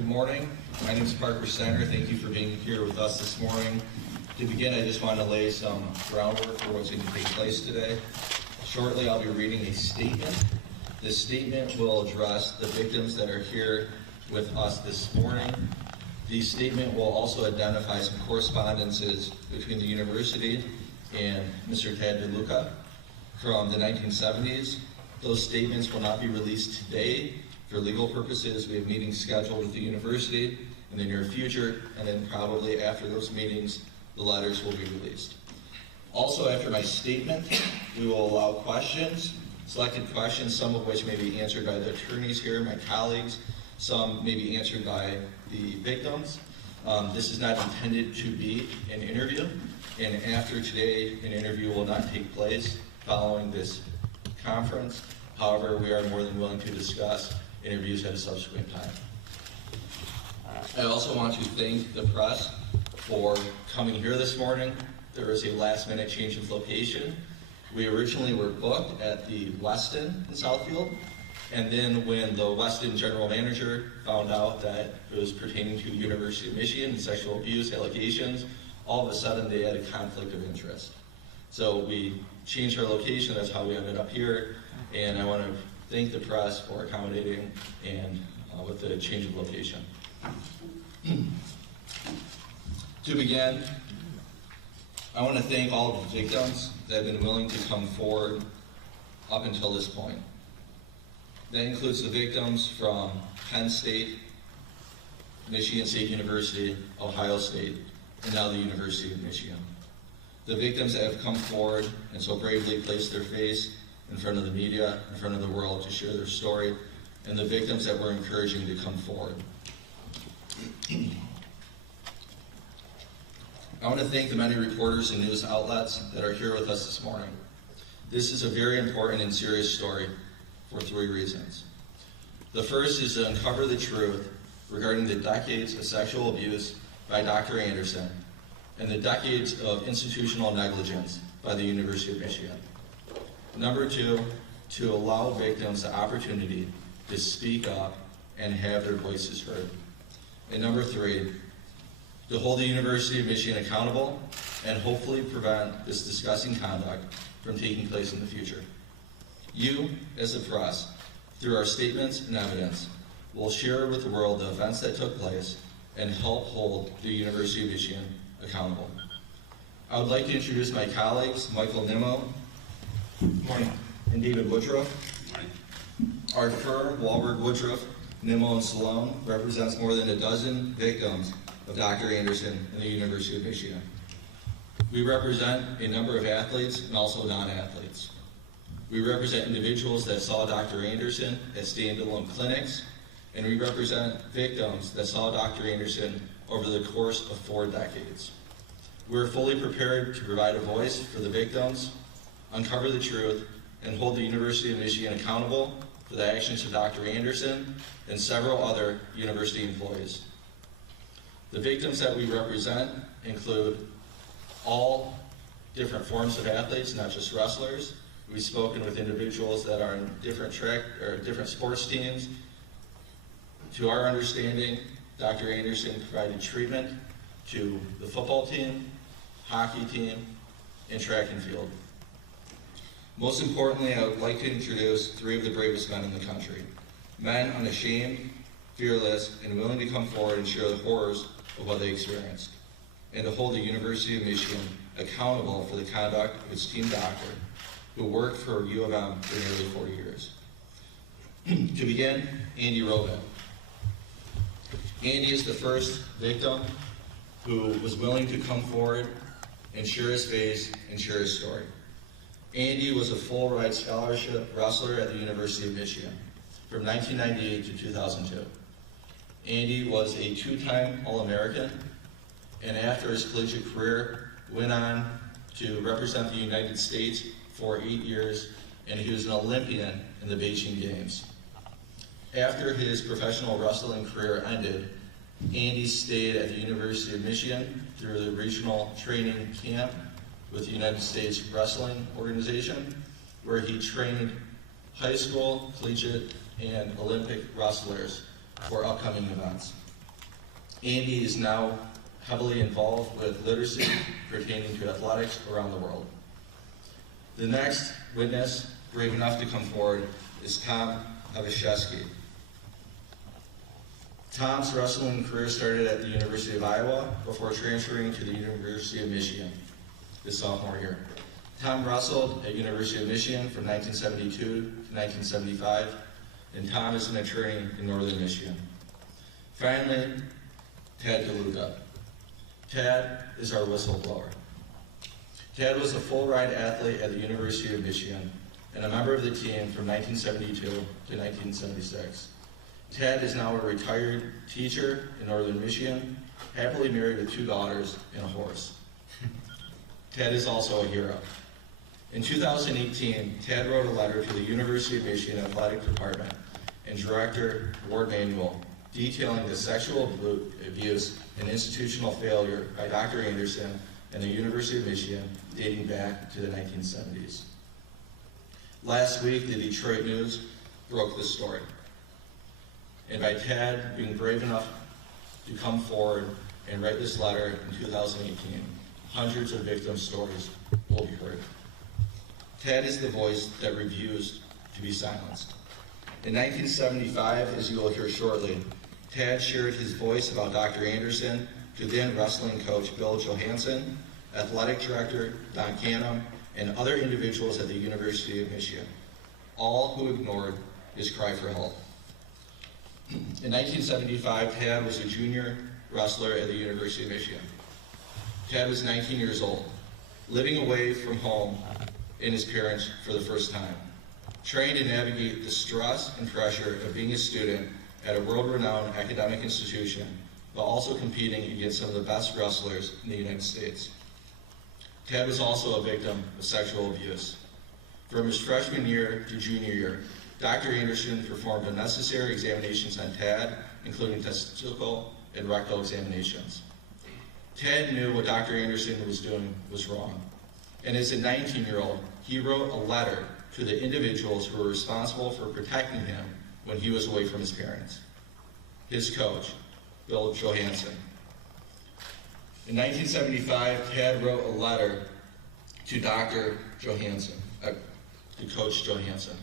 Good morning. My name is Parker Center. Thank you for being here with us this morning. To begin, I just want to lay some groundwork for what's going to take place today. Shortly, I'll be reading a statement. This statement will address the victims that are here with us this morning. The statement will also identify some correspondences between the university and Mr. Tad DeLuca from the 1970s. Those statements will not be released today. For legal purposes, we have meetings scheduled with the university in the near future, and then probably after those meetings, the letters will be released. Also, after my statement, we will allow questions, selected questions, some of which may be answered by the attorneys here, my colleagues, some may be answered by the victims. This is not intended to be an interview, and after today, an interview will not take place following this conference. However, we are more than willing to discuss interviews at a subsequent time. I also want to thank the press for coming here this morning. There was a last-minute change of location. We originally were booked at the Westin in Southfield, and then when the Westin general manager found out that it was pertaining to the University of Michigan and sexual abuse allegations, all of a sudden they had a conflict of interest. So we changed our location. That's how we ended up here, and I want to thank the press for accommodating and with the change of location. To begin, I want to thank all of the victims that have been willing to come forward up until this point. That includes the victims from Penn State, Michigan State University, Ohio State, and now the University of Michigan. The victims that have come forward and so bravely placed their face in front of the media, in front of the world to share their story, and the victims that we're encouraging to come forward. I want to thank the many reporters and news outlets that are here with us this morning. This is a very important and serious story for three reasons. The first is to uncover the truth regarding the decades of sexual abuse by Dr. Anderson and the decades of institutional negligence by the University of Michigan. Number two, to allow victims the opportunity to speak up and have their voices heard. And number three, to hold the University of Michigan accountable and hopefully prevent this disgusting conduct from taking place in the future. You, as the press, through our statements and evidence, will share with the world the events that took place and help hold the University of Michigan accountable. I would like to introduce my colleagues, Michael Nimmo, morning, and David Woodruff. Our firm, Wahlberg Woodruff, Nimmo and Salone, represents more than a dozen victims of Dr. Anderson and the University of Michigan. We represent a number of athletes and also non-athletes. We represent individuals that saw Dr. Anderson at standalone clinics, and we represent victims that saw Dr. Anderson over the course of 4 decades. We're fully prepared to provide a voice for the victims, uncover the truth, and hold the University of Michigan accountable for the actions of Dr. Anderson and several other university employees. The victims that we represent include all different forms of athletes, not just wrestlers. We've spoken with individuals that are in different track or different sports teams. To our understanding, Dr. Anderson provided treatment to the football team, hockey team, and track and field. Most importantly, I would like to introduce 3 of the bravest men in the country. Men unashamed, fearless, and willing to come forward and share the horrors of what they experienced, and to hold the University of Michigan accountable for the conduct of its team doctor, who worked for U of M for nearly 40 years. To begin, Andy Robin. Andy is the first victim who was willing to come forward and share his face and share his story. Andy was a full-ride scholarship wrestler at the University of Michigan from 1998 to 2002. Andy was a 2-time All-American, and after his collegiate career, went on to represent the United States for 8 years, and he was an Olympian in the Beijing Games. After his professional wrestling career ended, Andy stayed at the University of Michigan through the regional training camp with the United States Wrestling Organization, where he trained high school, collegiate, and Olympic wrestlers for upcoming events. Andy is now heavily involved with literacy pertaining to athletics around the world. The next witness brave enough to come forward is Tom Avishevsky. Tom's wrestling career started at the University of Iowa before transferring to the University of Michigan his sophomore year. Tom wrestled at University of Michigan from 1972 to 1975, and Tom is an attorney in Northern Michigan. Finally, Tad DeLuca. Tad is our whistleblower. Tad was a full-ride athlete at the University of Michigan and a member of the team from 1972 to 1976. Tad is now a retired teacher in Northern Michigan, happily married with 2 daughters and a horse. Tad is also a hero. In 2018, Tad wrote a letter to the University of Michigan Athletic Department and Director Ward Manuel detailing the sexual abuse and institutional failure by Dr. Anderson and the University of Michigan dating back to the 1970s. Last week, the Detroit News broke this story. And by Tad being brave enough to come forward and write this letter in 2018, hundreds of victim stories will be heard. Tad is the voice that refused to be silenced. In 1975, as you will hear shortly, Tad shared his voice about Dr. Anderson to then wrestling coach Bill Johansson, athletic director Don Canham, and other individuals at the University of Michigan, all who ignored his cry for help. In 1975, Tad was a junior wrestler at the University of Michigan. Tad was 19 years old, living away from home and his parents for the first time, trying to navigate the stress and pressure of being a student at a world-renowned academic institution, but also competing against some of the best wrestlers in the United States. Tad was also a victim of sexual abuse. From his freshman year to junior year, Dr. Anderson performed unnecessary examinations on Tad, including testicle and rectal examinations. Tad knew what Dr. Anderson was doing was wrong, and as a 19-year-old, he wrote a letter to the individuals who were responsible for protecting him when he was away from his parents. His coach, Bill Johansson. In 1975, Tad wrote a letter to Dr. Johansson, to Coach Johansson.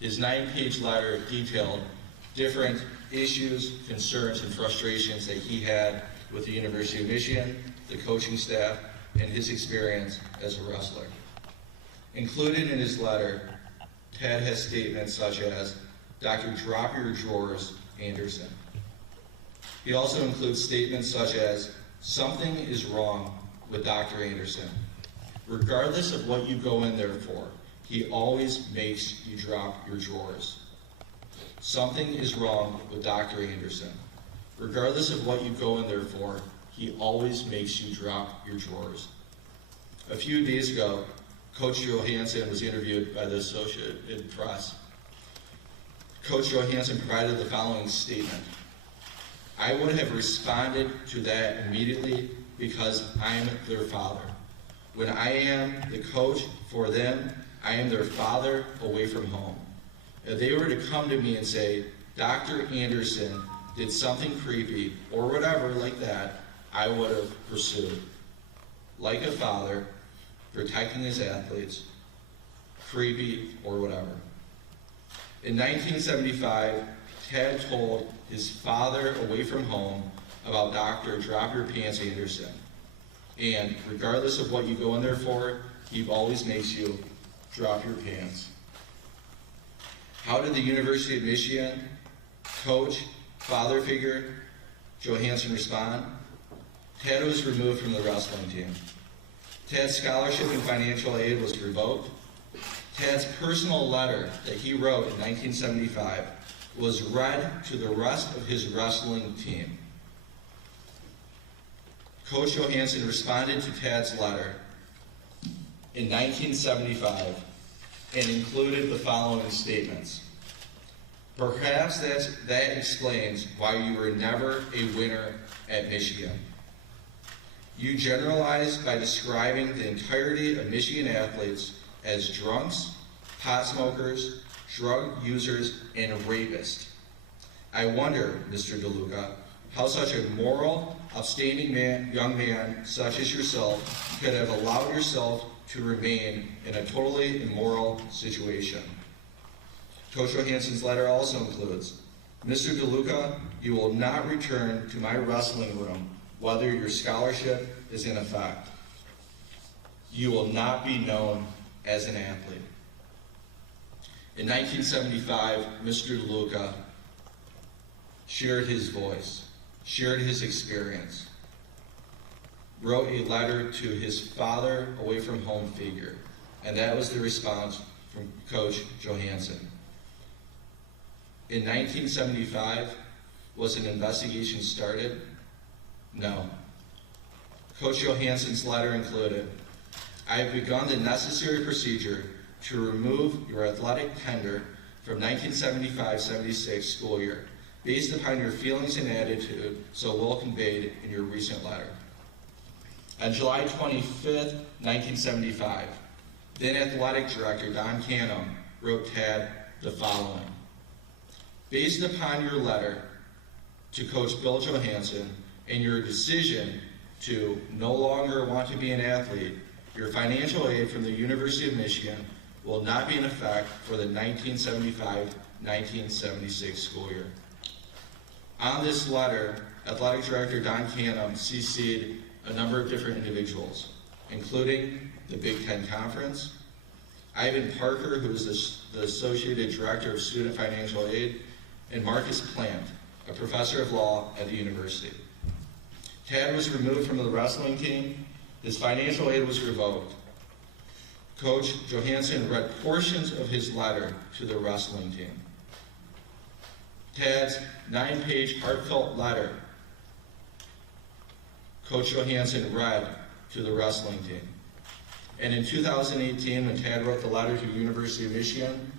His 9-page letter detailed different issues, concerns, and frustrations that he had with the University of Michigan, the coaching staff, and his experience as a wrestler. Included in his letter, Tad has statements such as, "Dr. Drop Your Drawers, Anderson." He also includes statements such as, "Something is wrong with Dr. Anderson. Regardless of what you go in there for, he always makes you drop your drawers. Something is wrong with Dr. Anderson. Regardless of what you go in there for, he always makes you drop your drawers." A few days ago, Coach Johansson was interviewed by the Associated Press. Coach Johansson provided the following statement: "I would have responded to that immediately because I'm their father. When I am the coach for them, I am their father away from home. If they were to come to me and say, 'Dr. Anderson did something creepy,' or whatever like that, I would have pursued. Like a father, protecting his athletes, creepy or whatever." In 1975, Tad told his father away from home about Dr. Drop Your Pants Anderson. And regardless of what you go in there for, he always makes you drop your pants. How did the University of Michigan coach, father figure, Johansson respond? Tad was removed from the wrestling team. Tad's scholarship and financial aid was revoked. Tad's personal letter that he wrote in 1975 was read to the rest of his wrestling team. Coach Johansson responded to Tad's letter in 1975 and included the following statements: "Perhaps that explains why you were never a winner at Michigan. You generalized by describing the entirety of Michigan athletes as drunks, pot smokers, drug users, and rapists. I wonder, Mr. DeLuca, how such a moral, upstanding young man such as yourself could have allowed yourself to remain in a totally immoral situation. Coach Johansson's letter also includes, Mr. DeLuca, you will not return to my wrestling room whether your scholarship is in effect. You will not be known as an athlete. In 1975, Mr. DeLuca shared his voice, shared his experience, wrote a letter to his father away from home figure, and that was the response from Coach Johansson. In 1975, was an investigation started? No. Coach Johansson's letter included, I have begun the necessary procedure to remove your athletic tender from 1975-76 school year, based upon your feelings and attitude so well conveyed in your recent letter. On July 25th, 1975, then athletic director Don Canham wrote Tad the following. Based upon your letter to Coach Bill Johansson and your decision to no longer want to be an athlete, your financial aid from the University of Michigan will not be in effect for the 1975-1976 school year. On this letter, Athletic Director Don Canham CC'd a number of different individuals, including the Big Ten Conference, Ivan Parker, who is the Associated Director of Student Financial Aid, and Marcus Plant, a professor of law at the university. Tad was removed from the wrestling team. His financial aid was revoked. Coach Johansson read portions of his letter to the wrestling team. Tad's 9-page heartfelt letter, Coach Johansson read to the wrestling team. And in 2018, when Tad wrote the letter to the University of Michigan,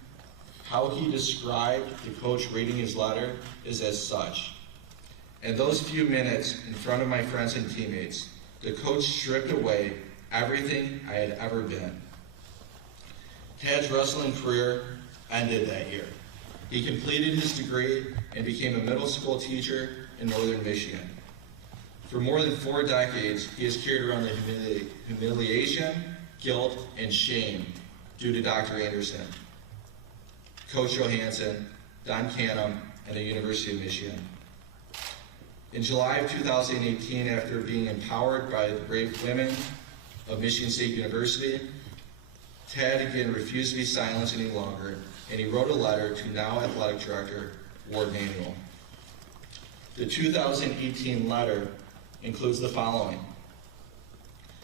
how he described the coach reading his letter is as such. In those few minutes in front of my friends and teammates, the coach stripped away everything I had ever been. Tad's wrestling career ended that year. He completed his degree and became a middle school teacher in northern Michigan. For more than 4 decades, he has carried around the humiliation, guilt, and shame due to Dr. Anderson, Coach Johansson, Don Canham, and the University of Michigan. In July of 2018, after being empowered by the brave women of Michigan State University, Tad again refused to be silenced any longer, and he wrote a letter to now Athletic Director Ward Manuel. The 2018 letter includes the following.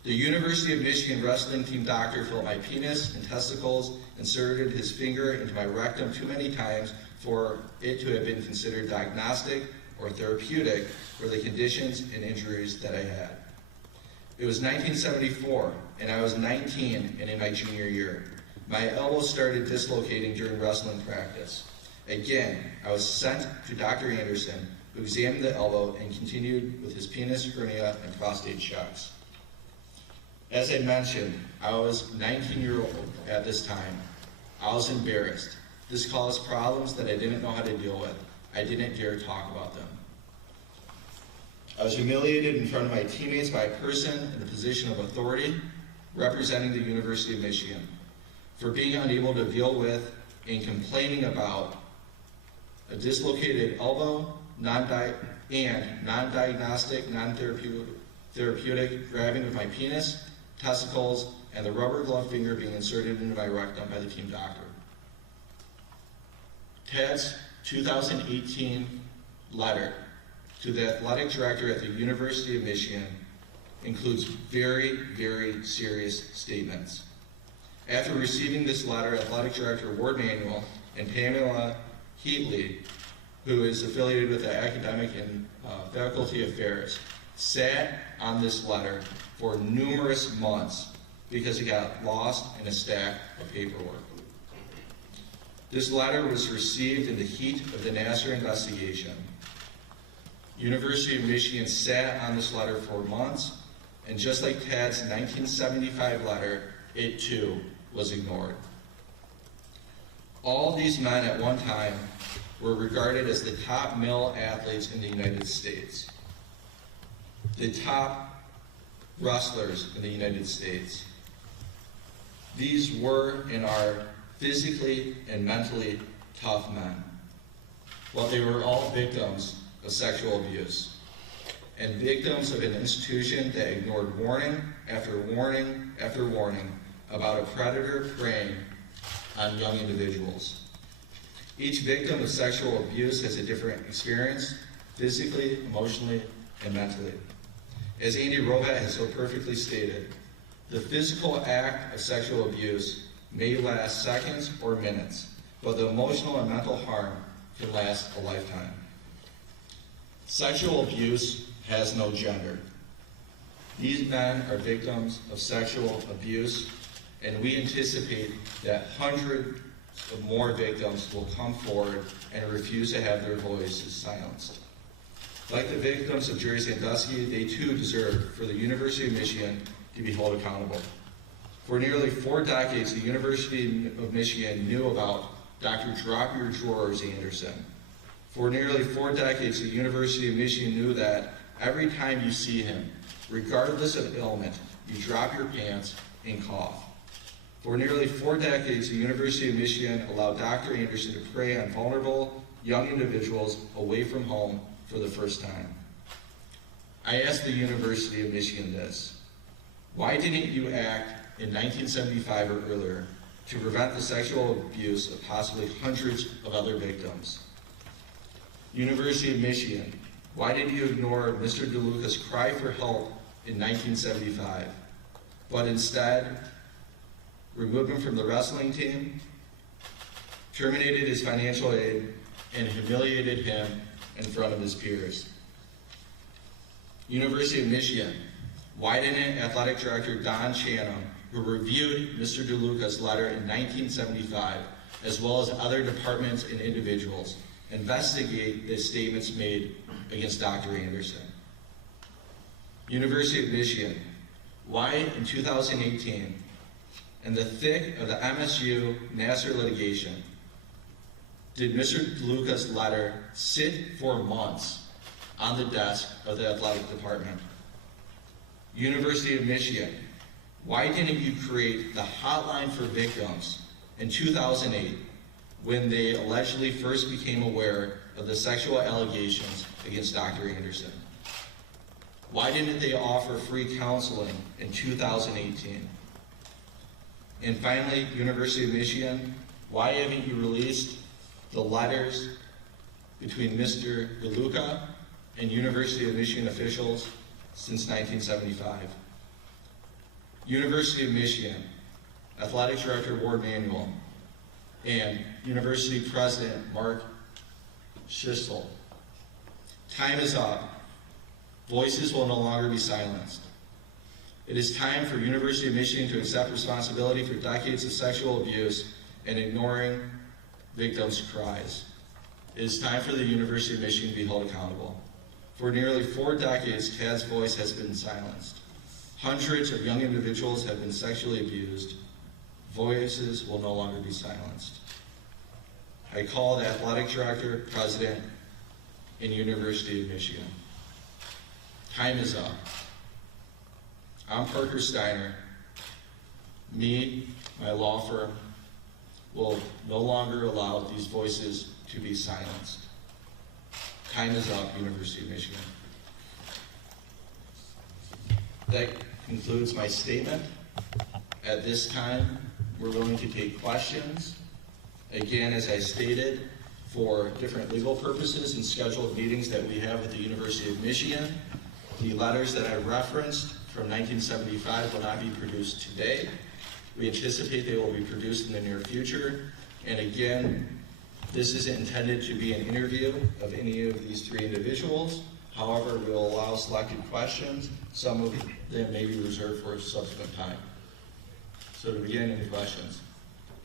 The University of Michigan wrestling team doctor felt my penis and testicles, inserted his finger into my rectum too many times for it to have been considered diagnostic or therapeutic for the conditions and injuries that I had. It was 1974, and I was 19 and in my junior year. My elbow started dislocating during wrestling practice. Again, I was sent to Dr. Anderson, who examined the elbow and continued with his penis, hernia, and prostate checks. As I mentioned, I was 19-year-old at this time. I was embarrassed. This caused problems that I didn't know how to deal with. I didn't dare talk about them. I was humiliated in front of my teammates by a person in a position of authority representing the University of Michigan for being unable to deal with and complaining about a dislocated elbow and non-diagnostic, non-therapeutic grabbing of my penis, testicles, and the rubber glove finger being inserted into my rectum by the team doctor. Tad's 2018 letter to the athletic director at the University of Michigan includes very, very serious statements. After receiving this letter, Athletic Director Ward Manuel and Pamela Heatley, who is affiliated with the Academic and Faculty Affairs, sat on this letter for numerous months because it got lost in a stack of paperwork. This letter was received in the heat of the Nassar investigation. University of Michigan sat on this letter for months, and just like Tad's 1975 letter, it too was ignored. All these men at one time were regarded as the top male athletes in the United States, the top wrestlers in the United States. These were and are physically and mentally tough men. While they were all victims of sexual abuse and victims of an institution that ignored warning after warning after warning about a predator preying on young individuals. Each victim of sexual abuse has a different experience, physically, emotionally, and mentally. As Andy Rovat has so perfectly stated, the physical act of sexual abuse may last seconds or minutes, but the emotional and mental harm can last a lifetime. Sexual abuse has no gender. These men are victims of sexual abuse, and we anticipate that hundreds of more victims will come forward and refuse to have their voices silenced. Like the victims of Jerry Sandusky, they too deserve for the University of Michigan to be held accountable. For nearly 4 decades, the University of Michigan knew about Dr. Drop Your Drawers Anderson. For nearly 4 decades, the University of Michigan knew that every time you see him, regardless of ailment, you drop your pants and cough. For nearly 4 decades, the University of Michigan allowed Dr. Anderson to prey on vulnerable young individuals away from home for the first time. I asked the University of Michigan this: why didn't you act in 1975 or earlier to prevent the sexual abuse of possibly hundreds of other victims? University of Michigan, why did you ignore Mr. DeLuca's cry for help in 1975, but instead removed him from the wrestling team, terminated his financial aid, and humiliated him in front of his peers? University of Michigan, why didn't Athletic Director Don Chanham, who reviewed Mr. DeLuca's letter in 1975, as well as other departments and individuals, investigate the statements made against Dr. Anderson? University of Michigan, why in 2018, in the thick of the MSU Nassar litigation, did Mr. DeLuca's letter sit for months on the desk of the athletic department? University of Michigan, why didn't you create the hotline for victims in 2008 when they allegedly first became aware of the sexual allegations against Dr. Anderson? Why didn't they offer free counseling in 2018? And finally, University of Michigan, why haven't you released the letters between Mr. DeLuca and University of Michigan officials since 1975? University of Michigan, Athletic Director Ward Manuel, and University President Mark Schisel, time is up. Voices will no longer be silenced. It is time for University of Michigan to accept responsibility for decades of sexual abuse and ignoring victims' cries. It is time for the University of Michigan to be held accountable. For nearly 4 decades, Tad's voice has been silenced. Hundreds of young individuals have been sexually abused. Voices will no longer be silenced. I call the Athletic Director, President, and University of Michigan. Time is up. I'm Parker Steiner. Me, my law firm, will no longer allow these voices to be silenced. Time is up, University of Michigan. That concludes my statement. At this time, we're going to take questions. Again, as I stated, for different legal purposes and scheduled meetings that we have at the University of Michigan, the letters that I referenced from 1975 will not be produced today. We anticipate they will be produced in the near future. And again, this isn't intended to be an interview of any of these 3 individuals. However, we will allow selected questions. Some of them may be reserved for a subsequent time. So to begin, any questions?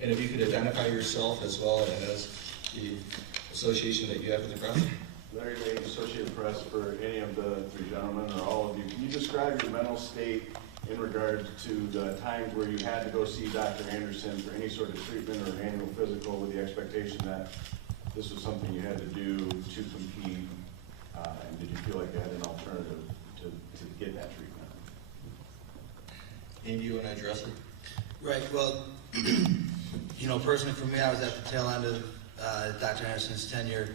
And if you could identify yourself as well as the association that you have with the press. Larry Lane, Associated Press, for any of the 3 gentlemen or all of you. Can you describe your mental state in regard to the times where you had to go see Dr. Anderson for any sort of treatment or annual physical with the expectation that this was something you had to do to compete, and did you feel like you had an alternative to get that treatment? Amy, you want to address it? Right, well, you know, personally for me, I was at the tail end of Dr. Anderson's tenure,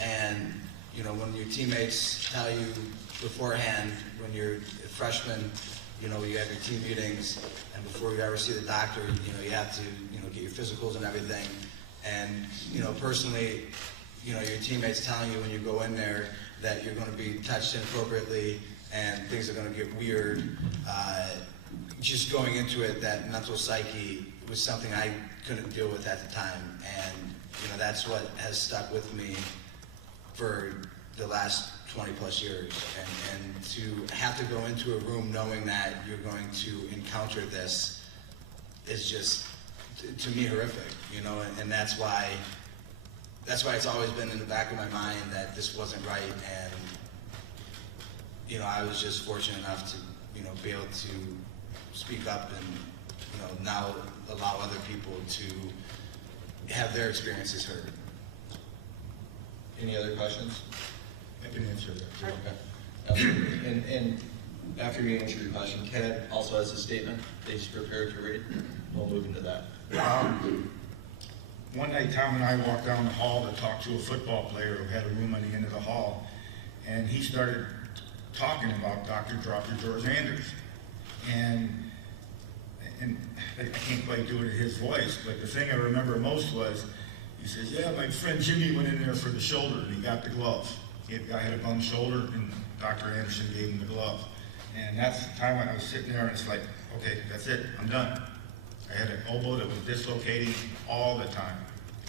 and, you know, when your teammates tell you beforehand, when you're a freshman, you know, you have your team meetings, and before you ever see the doctor, you know, you have to, you know, get your physicals and everything. And, you know, personally, you know, your teammates telling you when you go in there that you're going to be touched inappropriately and things are going to get weird. Just going into it, that mental psyche was something I couldn't deal with at the time. And, you know, that's what has stuck with me for the last 20 plus years. And to have to go into a room knowing that you're going to encounter this is just, to me, horrific, you know, and that's why it's always been in the back of my mind that this wasn't right. And, you know, I was just fortunate enough to, you know, be able to speak up and, you know, now allow other people to have their experiences heard. Any other questions? I can answer that. Okay. Absolutely. And after you answer your question, Ted also has a statement that he's prepared to read. We'll move into that. One night, Tom and I walked down the hall to talk to a football player who had a room on the end of the hall, and he started talking about Dr. George Anders. And I can't quite do it in his voice, but the thing I remember most was, he says, yeah, my friend Jimmy went in there for the shoulder, and he got the glove. The guy had a bum shoulder, and Dr. Anderson gave him the glove. And that's the time when I was sitting there, and it's like, okay, that's it, I'm done. I had an elbow that was dislocating all the time,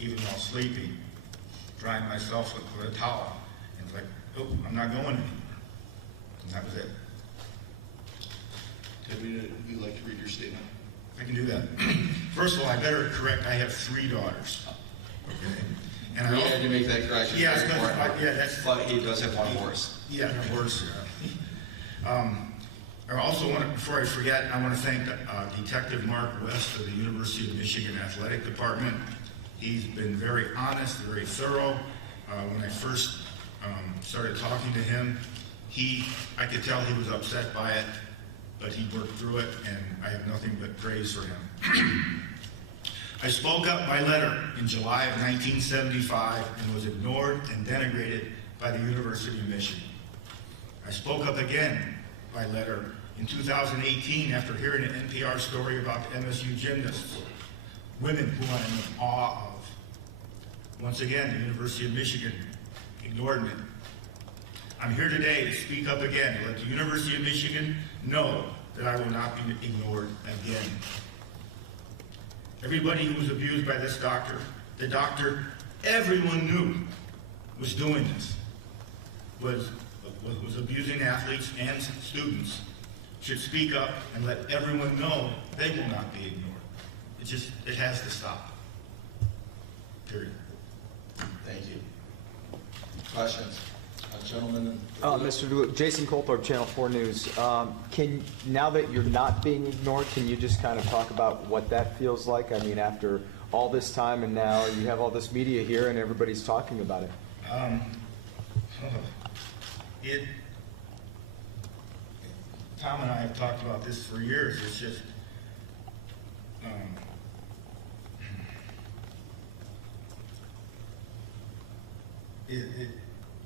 even while sleeping, drying myself with a towel. And it's like, oh, I'm not going anymore. And that was it. Ted, would you like to read your statement? I can do that. First of all, I better correct, I have 3 daughters. Okay? And We had to make that correction. Yeah, very important. but But he does have one horse. Yeah, a horse. I also want to, before I forget, I want to thank Detective Mark West of the University of Michigan Athletic Department. He's been very honest, very thorough. When I first started talking to him, I could tell he was upset by it, but he worked through it, and I have nothing but praise for him. I spoke up by letter in July of 1975 and was ignored and denigrated by the University of Michigan. I spoke up again by letter in 2018 after hearing an NPR story about the MSU gymnasts, women who I'm in awe of. Once again, the University of Michigan ignored me. I'm here today to speak up again to let the University of Michigan know that I will not be ignored again. Everybody who was abused by this doctor, the doctor everyone knew was doing this, was abusing athletes and students, should speak up and let everyone know they will not be ignored. It has to stop. Period. Thank you. Questions? Gentlemen. Mr. DeLuke, Jason Colthorpe, Channel 4 News. Now that you're not being ignored, can you just kind of talk about what that feels like? I mean, after all this time and now you have all this media here and everybody's talking about it. Tom and I have talked about this for years. It's just,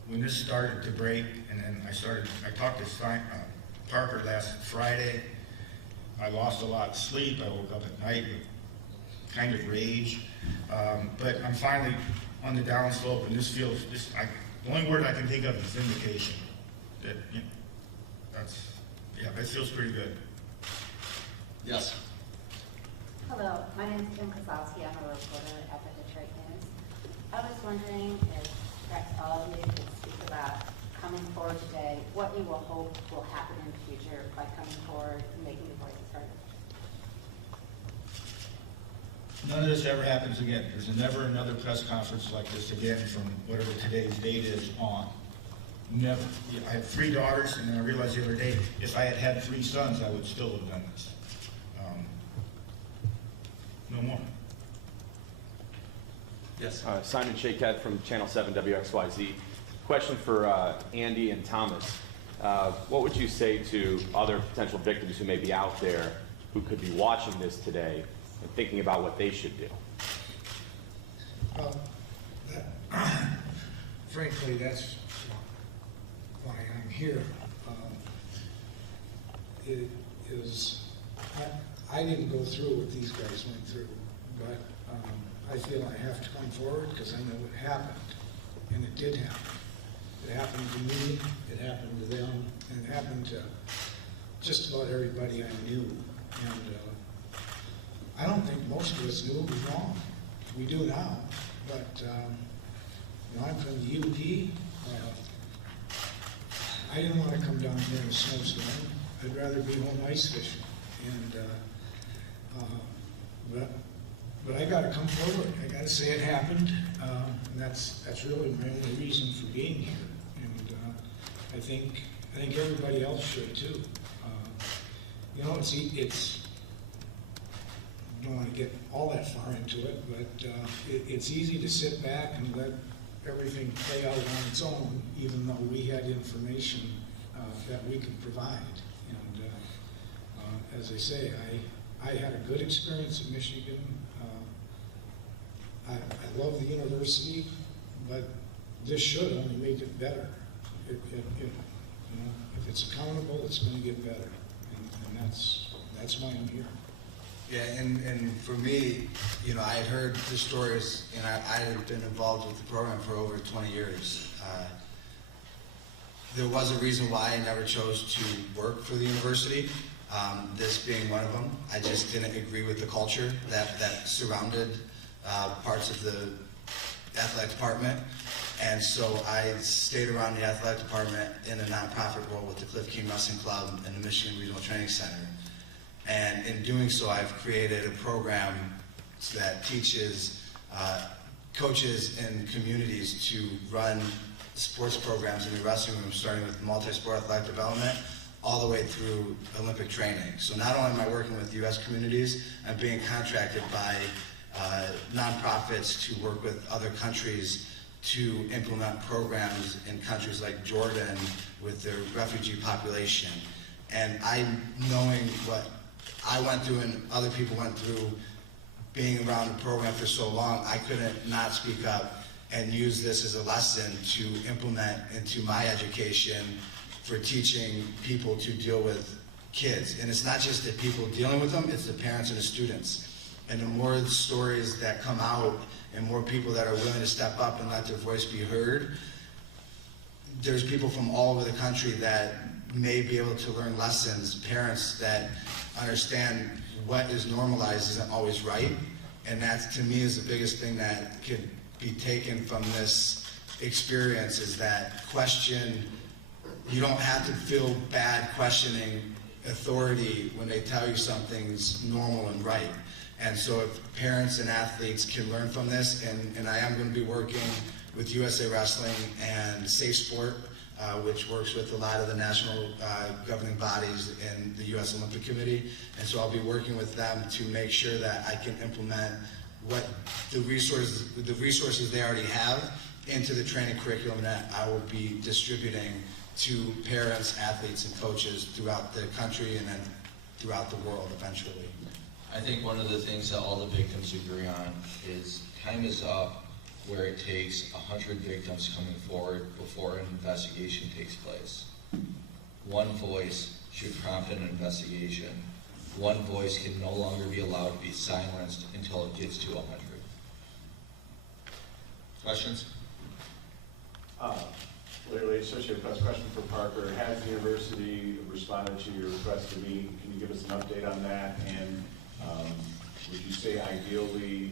when this started to break, and then I talked to Parker last Friday. I lost a lot of sleep. I woke up at night with kind of rage. But I'm finally on the downslope, and the only word I can think of is vindication. That, that feels pretty good. Yes. Hello, my name is Kim Kozlowski. I'm a reporter at the Detroit News. I was wondering if perhaps all of you could speak about coming forward today, what you will hope will happen in the future by coming forward and making your voices heard. None of this ever happens again. There's never another press conference like this again from whatever today's date is on. Never. I have 3 daughters, and then I realized the other day, if I had had 3 sons, I would still have done this. No more. Yes. Simon Shakehead from Channel 7 WXYZ. Question for Andy and Thomas. What would you say to other potential victims who may be out there who could be watching this today and thinking about what they should do? Well, frankly, that's why I'm here. It is, I didn't go through what these guys went through, but I feel I have to come forward because I know it happened, and it did happen. It happened to me, it happened to them, and it happened to just about everybody I knew. And I don't think most of us knew it was wrong. We do now, but you know, I'm from the UP. I didn't want to come down here in a snowstorm. I'd rather be home ice fishing. And but I got to come forward. I got to say it happened, and that's really my only reason for being here. And I think everybody else should too. You know, it's I don't want to get all that far into it, but it's easy to sit back and let everything play out on its own, even though we had information that we could provide. And as I say, I had a good experience in Michigan. I love the university, but this should only make it better. You know, if it's accountable, it's going to get better, and that's why I'm here. Yeah, and for me, you know, I had heard the stories, and I had been involved with the program for over 20 years. There was a reason why I never chose to work for the university, this being one of them. I just didn't agree with the culture that surrounded parts of the athletic department. And so I stayed around the athletic department in a nonprofit role with the Cliff King Wrestling Club and the Michigan Regional Training Center. And in doing so, I've created a program that teaches coaches and communities to run sports programs in the wrestling room, starting with multi-sport athletic development all the way through Olympic training. So not only am I working with U.S. communities, I'm being contracted by nonprofits to work with other countries to implement programs in countries like Jordan with their refugee population. And I'm knowing what I went through and other people went through being around the program for so long, I couldn't not speak up and use this as a lesson to implement into my education for teaching people to deal with kids. And it's not just the people dealing with them, it's the parents and the students. And the more stories that come out and more people that are willing to step up and let their voice be heard, there's people from all over the country that may be able to learn lessons, parents that understand what is normalized isn't always right. And that, to me, is the biggest thing that could be taken from this experience, is that question. You don't have to feel bad questioning authority when they tell you something's normal and right. And so if parents and athletes can learn from this, and I am going to be working with USA Wrestling and Safe Sport, which works with a lot of the national governing bodies in the U.S. Olympic Committee. And so I'll be working with them to make sure that I can implement what the resources they already have into the training curriculum that I will be distributing to parents, athletes, and coaches throughout the country and then throughout the world eventually. I think one of the things that all the victims agree on is time is up where it takes 100 victims coming forward before an investigation takes place. One voice should prompt an investigation. One voice can no longer be allowed to be silenced until it gets to 100. Questions? Literally, Associate Press question for Parker. Has the university responded to your request to meet? Can you give us an update on that? And would you say ideally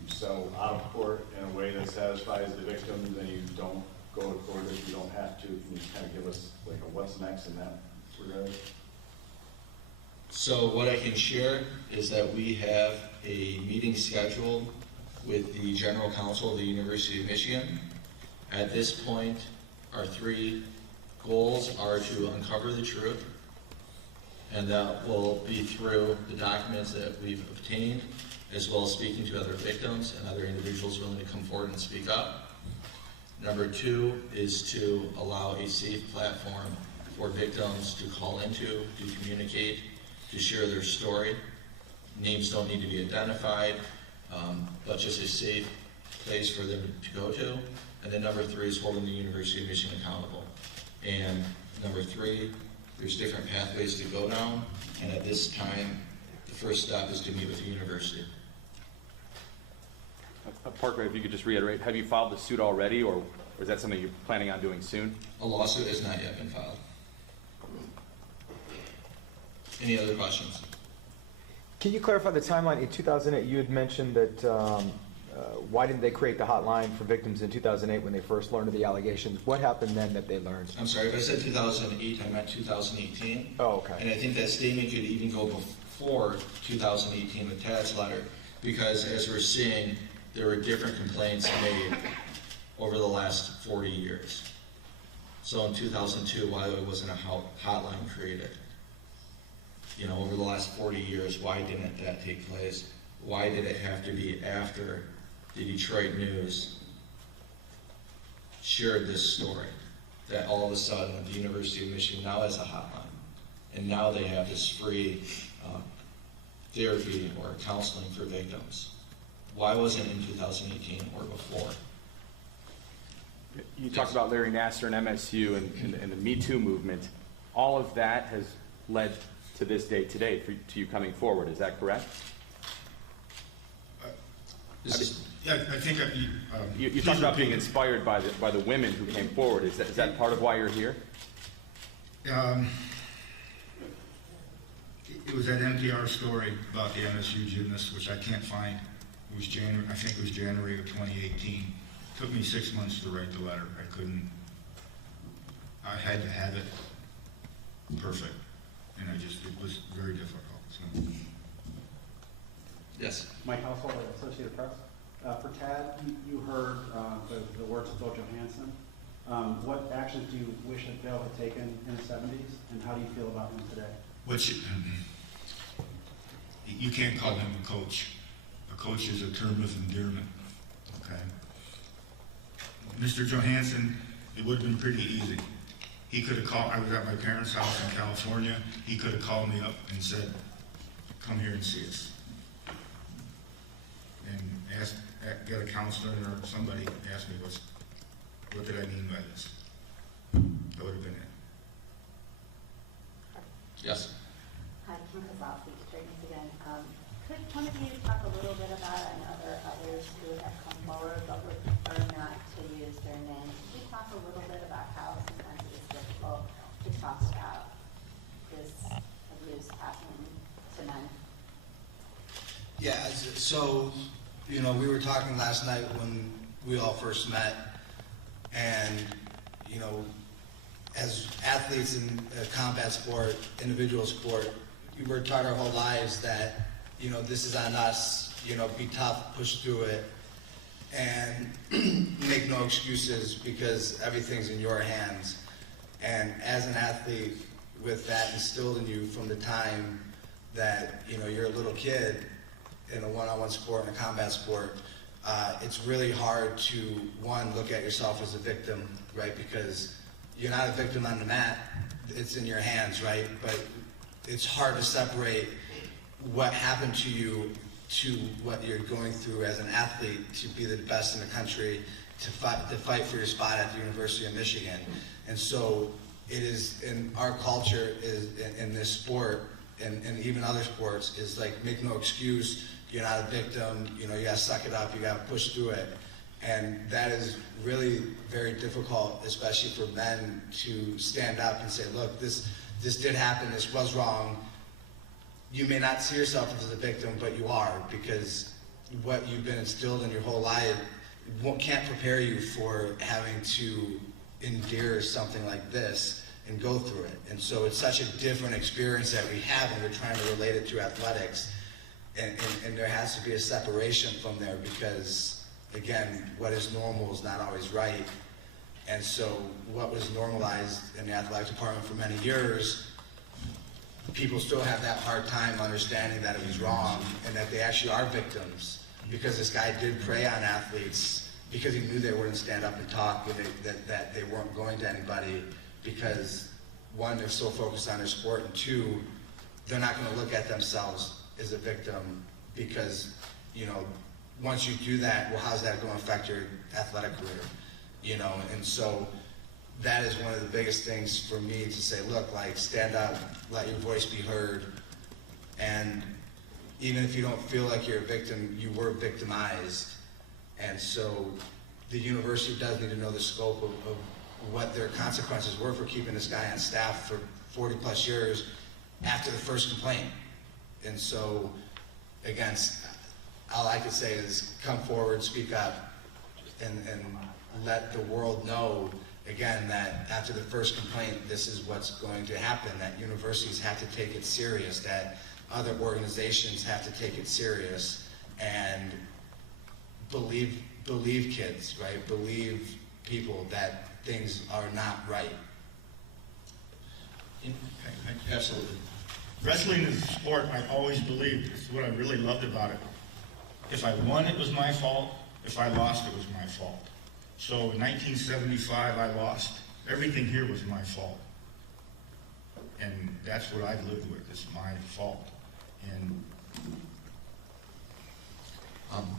you settle out of court in a way that satisfies the victims and you don't go to court if you don't have to? Can you kind of give us like a what's next in that regard? So what I can share is that we have a meeting scheduled with the General Counsel of the University of Michigan. At this point, our three goals are to uncover the truth And that will be through the documents that we've obtained, as well as speaking to other victims and other individuals willing to come forward and speak up. Number 2 is to allow a safe platform for victims to call into, to communicate, to share their story. Names don't need to be identified, but just a safe place for them to go to. And then number 3 is holding the University of Michigan accountable. And number 3, there's different pathways to go down, and at this time, the first step is to meet with the university. Parker, if you could just reiterate, have you filed the suit already, or is that something you're planning on doing soon? A lawsuit has not yet been filed. Any other questions? Can you clarify the timeline? In 2008, you had mentioned that why didn't they create the hotline for victims in 2008 when they first learned of the allegations? What happened then that they learned? I'm sorry, if I said 2008, I meant 2018. Oh, okay. And I think that statement could even go before 2018 with Tad's letter, because as we're seeing, there were different complaints made over the last 40 years. So in 2002, why wasn't a hotline created? You know, over the last 40 years, why didn't that take place? Why did it have to be after the Detroit News shared this story, that all of a sudden the University of Michigan now has a hotline, and now they have this free therapy or counseling for victims? Why wasn't it in 2018 or before? You talked about Larry Nassar and MSU and the Me Too movement. All of that has led to this day today, to you coming forward. Is that correct? Yeah, I think You talked about being inspired by the women who came forward. Is that part of why you're here? It was that NPR story about the MSU gymnast, which I can't find. It was January, I think it was January of 2018. It took me 6 months to write the letter. I had to have it perfect. And it was very difficult. So. Yes. Mike Household, Associated Press. For Tad, you heard the words of Bill Johansson. What actions do you wish that Bill had taken in the 70s, and how do you feel about him today? You can't call him a coach. A coach is a term of endearment. Okay. Mr. Johansson, it would have been pretty easy. He could have called. I was at my parents' house in California. He could have called me up and said, "Come here and see us," and get a counselor or somebody ask me what did I mean by this. That would have been it. Yes. Hi, Kim Kozlowski, Detroit News again. Could one of you talk a little bit about, I know there are others who have come forward but would prefer not to use their names. Could you talk a little bit about how sometimes it is difficult to talk about this abuse happening to men? Yeah, so, you know, we were talking last night when we all first met, and, you know, as athletes in combat sport, individual sport, we were taught our whole lives that, you know, this is on us, you know, be tough, push through it, and make no excuses because everything's in your hands. And as an athlete, with that instilled in you from the time that, you know, you're a little kid in a one-on-one sport, in a combat sport, it's really hard to, one, look at yourself as a victim, right? Because you're not a victim on the mat, it's in your hands, right? But it's hard to separate what happened to you to what you're going through as an athlete to be the best in the country, to fight for your spot at the University of Michigan. And so it is, in our culture, is in this sport, and even other sports, is like, make no excuse, you're not a victim, you know, you gotta suck it up, you gotta push through it. And that is really very difficult, especially for men, to stand up and say, look, this did happen, this was wrong. You may not see yourself as a victim, but you are, because what you've been instilled in your whole life can't prepare you for having to endure something like this and go through it. And so it's such a different experience that we have when we're trying to relate it to athletics. And there has to be a separation from there because, again, what is normal is not always right. And so what was normalized in the athletic department for many years people still have that hard time understanding that it was wrong and that they actually are victims, because this guy did prey on athletes because he knew they wouldn't stand up and talk, and that they weren't going to anybody because, one, they're so focused on their sport, and two, they're not going to look at themselves as a victim because, you know, once you do that, well, how's that going to affect your athletic career? You know, and so that is one of the biggest things for me to say, look, like, stand up, let your voice be heard, and even if you don't feel like you're a victim, you were victimized. And so the university does need to know the scope of what their consequences were for keeping this guy on staff for 40 plus years after the first complaint. And so, again, all I can say is come forward, speak up, and let the world know, again, that after the first complaint, this is what's going to happen, that universities have to take it serious, that other organizations have to take it serious, and believe kids, right? Believe people that things are not right. Absolutely. Wrestling is a sport I always believed. It's what I really loved about it. If I won, it was my fault. If I lost, it was my fault. So in 1975, I lost. Everything here was my fault. And that's what I've lived with. It's my fault. And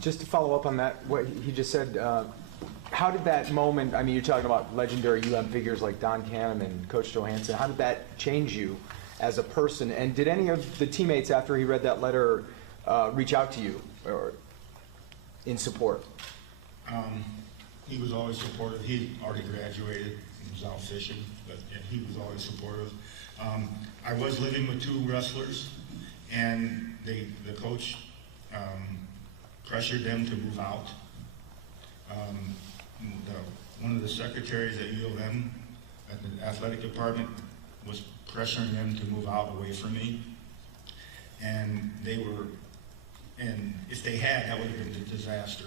Just to follow up on that, what he just said, how did that moment, I mean, you're talking about legendary figures like Don Canham and Coach Johansson, how did that change you as a person? And did any of the teammates, after he read that letter, reach out to you or in support? he was always supportive. He already graduated and was out fishing, but yeah, he was always supportive. I was living with two wrestlers, and the coach pressured them to move out. One of the secretaries at U of M, at the athletic department, was pressuring them to move out away from me. And they were, and if they had, that would have been a disaster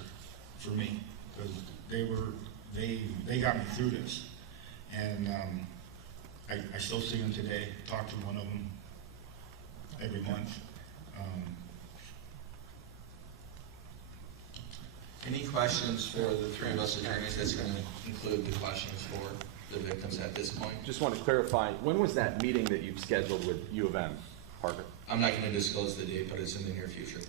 for me, because they got me through this. And I still see them today, talk to one of them every month. Any questions for the three of us attorneys? That's going to include the questions for the victims at this point. Just want to clarify, when was that meeting that you've scheduled with U of M, Parker? I'm not going to disclose the date, but it's in the near future.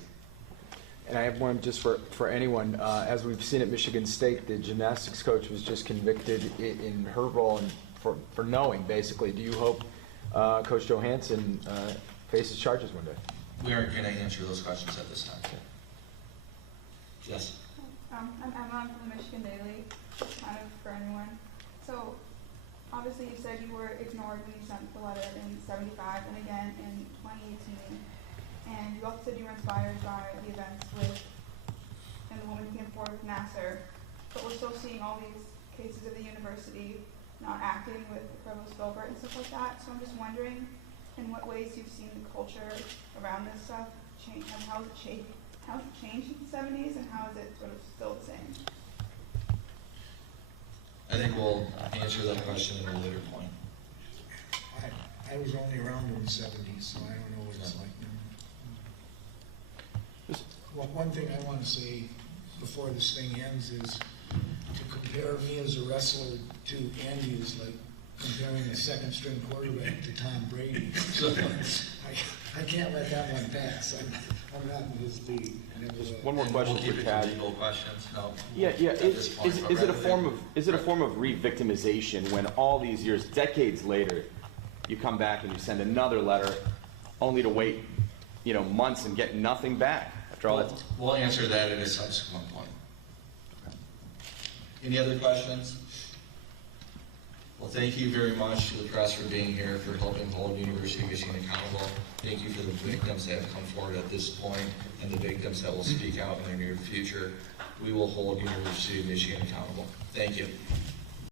And I have one just for anyone. As we've seen at Michigan State, the gymnastics coach was just convicted in her role and for knowing, basically. Do you hope Coach Johansson faces charges one day? We aren't going to answer those questions at this time. Yes? I'm Emma, I'm from the Michigan Daily, just kind of for anyone. So, obviously you said you were ignored when you sent the letter in 75 and again in 2018. And you also said you were inspired by the events and the woman who came forward with Nasser. But we're still seeing all these cases of the university not acting with Provost Gilbert and stuff like that. So I'm just wondering in what ways you've seen the culture around this stuff change, and how has it changed in the 70s, and how is it sort of still the same? I think we'll answer that question at a later point. I was only around in the 70s, so I don't know what it's like now. Well, one thing I want to say before this thing ends is to compare me as a wrestler to Andy is like comparing a second-string quarterback to Tom Brady. So I can't let that one pass. I'm not in his league. One more question We'll keep for it Tad. to legal questions. No. Yeah. At this point, but Is it a rather form of re-victimization when all these years, decades later, you come back and you send another letter, only to wait, months and get nothing back after all that? We'll answer that at a subsequent point. Any other questions? Well, thank you very much to the press for being here, for helping hold University of Michigan accountable. Thank you for the victims that have come forward at this point and the victims that will speak out in the near future. We will hold University of Michigan accountable. Thank you.